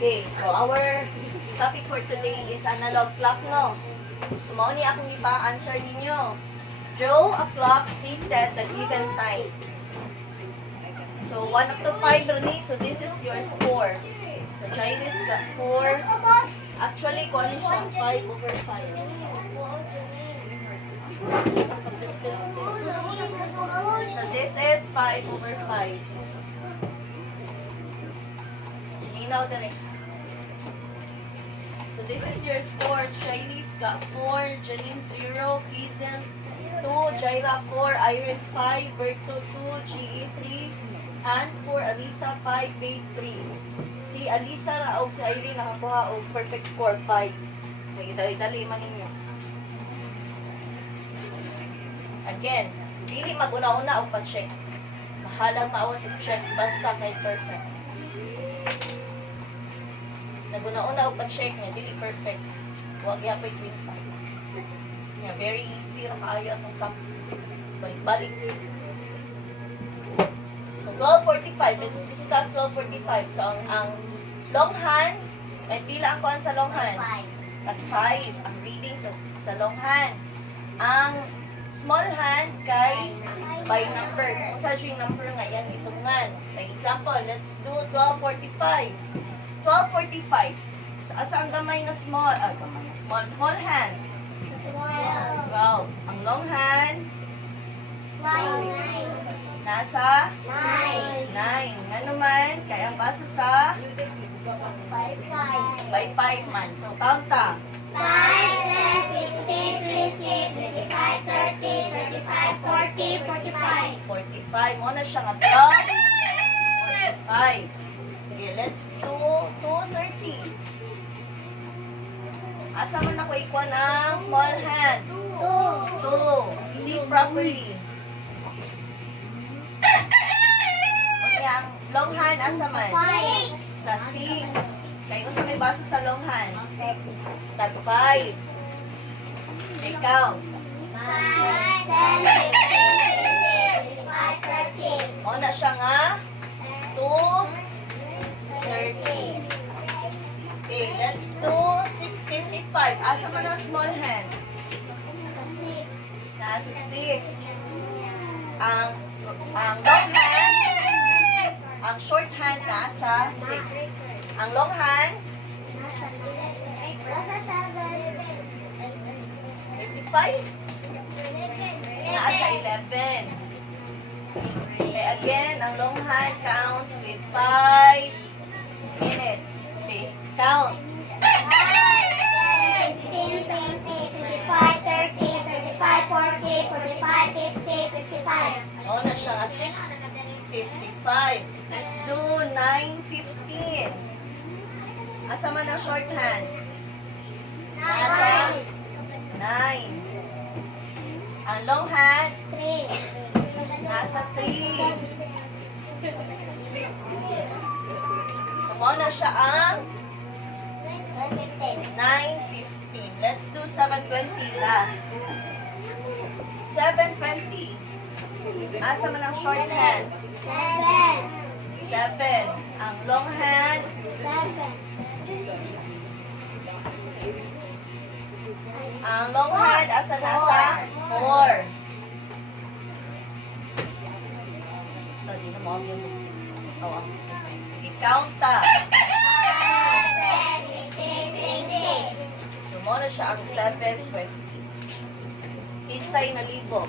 Okay, so our topic for today is analog clock, no? So, mauni akong ipa-answer ninyo. Draw a clock stated the given time. So, 1 up to 5, Rene. So, this is your scores. So, Chinese got 4. Actually, kung ano siya, 5 over 5. So, this is 5 over 5. Minaw dali. So, this is your scores. Chinese got 4, Janine 0, Kizel 2, Jaira 4, Irene 5, Berto 2, GE 3, and 4, Alisa 5, Faith 3. Si Alisa raog si Irene nakakuha og perfect score 5. Kaya dali-dali man ninyo. Again, dili mag-una-una og pa-check. Mahalang maawat og check basta kay perfect. Naguna-una og pa-check nga dili perfect. Huwag yapay 25. Yeah, very easy ra kaayo atong top. Balik-balik. So 12:45, let's discuss 12:45. So ang long hand, ay pila ang kuan sa long hand? At 5 ang reading sa long hand. Ang small hand kay by number. Kung saan yung number nga yan itungan. For example, let's do 12:45. 12:45. So asa ang gamay na small? Gamay na small hand. 12. Ang long hand nasa 9. Ano man, kaya ang basa sa by 5 man. So, count ta. 5, 10, 15, 20, 25, 30, 35, 40, 45. 45. Muna siya nga 12. 45. Sige, let's do 2:30. Asa man ako ikuan ang small hand? 2. See properly. Okay, ang long hand asa man? 5. Sa 6. Kaya kung sa may basa sa long hand? Tag 5. Ikaw. 5, 10, 15, 20, 25, 30. Muna siya nga 2:30. Okay, let's do 6:55. Asa man ang small hand? Nasa 6. Ang long hand, ang short hand nasa 6. Ang long hand, 55. Nasa 11. Okay, again, ang long hand counts with 5 minutes. Okay, count. 15, 20, 25, 30, 35, 40, 45, 50, 55. O, na siya nga 6:55. Let's do 9:15. Asa man ang short hand? Nasa 9. Ang long hand? 3. Nasa 3. So, mo na siya ang 9:15. Let's do 7:20 last. 7:20. Asa man ang short hand? 7. Ang long hand? 7. Ang long hand asa nasa? 4. So, di na mo yung sige, count ta. 5, 10, 15, 20. So, mo na siya ang 7:20. Kinsay na libo.